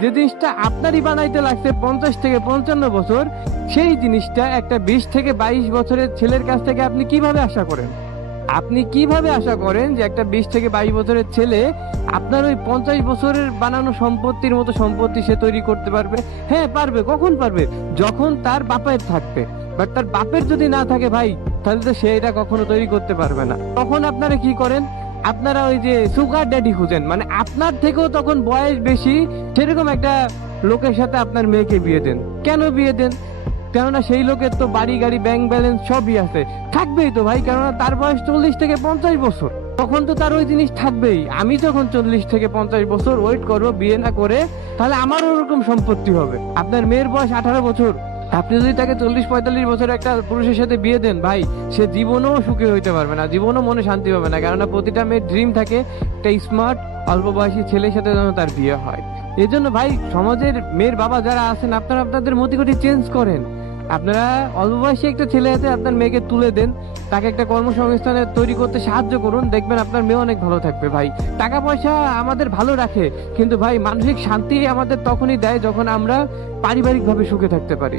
যে জিনিসটা আপনারই বানাইতে লাগছে 50 থেকে 55 বছর, সেই জিনিসটা একটা 20 থেকে 22 বছরের ছেলের কাছ থেকে আপনি কিভাবে আশা করেন? আপনি কিভাবে আশা করেন যে একটা 20 থেকে 22 বছরের ছেলে আপনার ওই 50 বছরের বানানো সম্পত্তির মতো সম্পত্তি সে তৈরি করতে পারবে? হ্যাঁ পারবে। কখন পারবে? যখন তার বাপের থাকবে। বাট তার বাপের যদি না থাকে ভাই, তাহলে তো সে এটা কখনো তৈরি করতে পারবে না। তখন আপনারা কি করেন? আপনারা ওই যে সুগার ড্যাডি খুঁজেন, মানে আপনার থেকেও তখন বয়স বেশি সেরকম একটা লোকের সাথে আপনার মেয়েকে বিয়ে দেন। কেন বিয়ে দেন? কেননা সেই লোকের তো বাড়ি গাড়ি ব্যাংক ব্যালেন্স সবই আছে, থাকবেই তো ভাই, কেননা তার বয়স 40 থেকে 50 বছর, তখন তো তার ওই জিনিস থাকবেই। আমি যখন 40 থেকে 50 বছর ওয়েট করবো বিয়ে না করে, তাহলে আমারও ওরকম সম্পত্তি হবে। আপনার মেয়ের বয়স 18 বছর, আপনি যদি তাকে 40-45 বছর একটা পুরুষের সাথে বিয়ে দেন ভাই, সে জীবনেও সুখী হইতে পারবে না, জীবনও মনে শান্তি পাবে না। কেননা প্রতিটা মেয়ের ড্রিম থাকে একটা স্মার্ট অল্প বয়সী ছেলের সাথে যেন তার বিয়ে হয়। এই জন্য ভাই, সমাজের মেয়ের বাবা যারা আছেন, আপনারা আপনাদের মতিগতি চেঞ্জ করেন। আপনারা অল্প বয়সী একটা ছেলে হাতে আপনার মেয়েকে তুলে দেন, তাকে একটা কর্মসংস্থানে তৈরি করতে সাহায্য করুন, দেখবেন আপনার মেয়ে অনেক ভালো থাকবে ভাই। টাকা পয়সা আমাদের ভালো রাখে, কিন্তু ভাই মানসিক শান্তি আমাদের তখনই দেয় যখন আমরা পারিবারিকভাবে সুখে থাকতে পারি।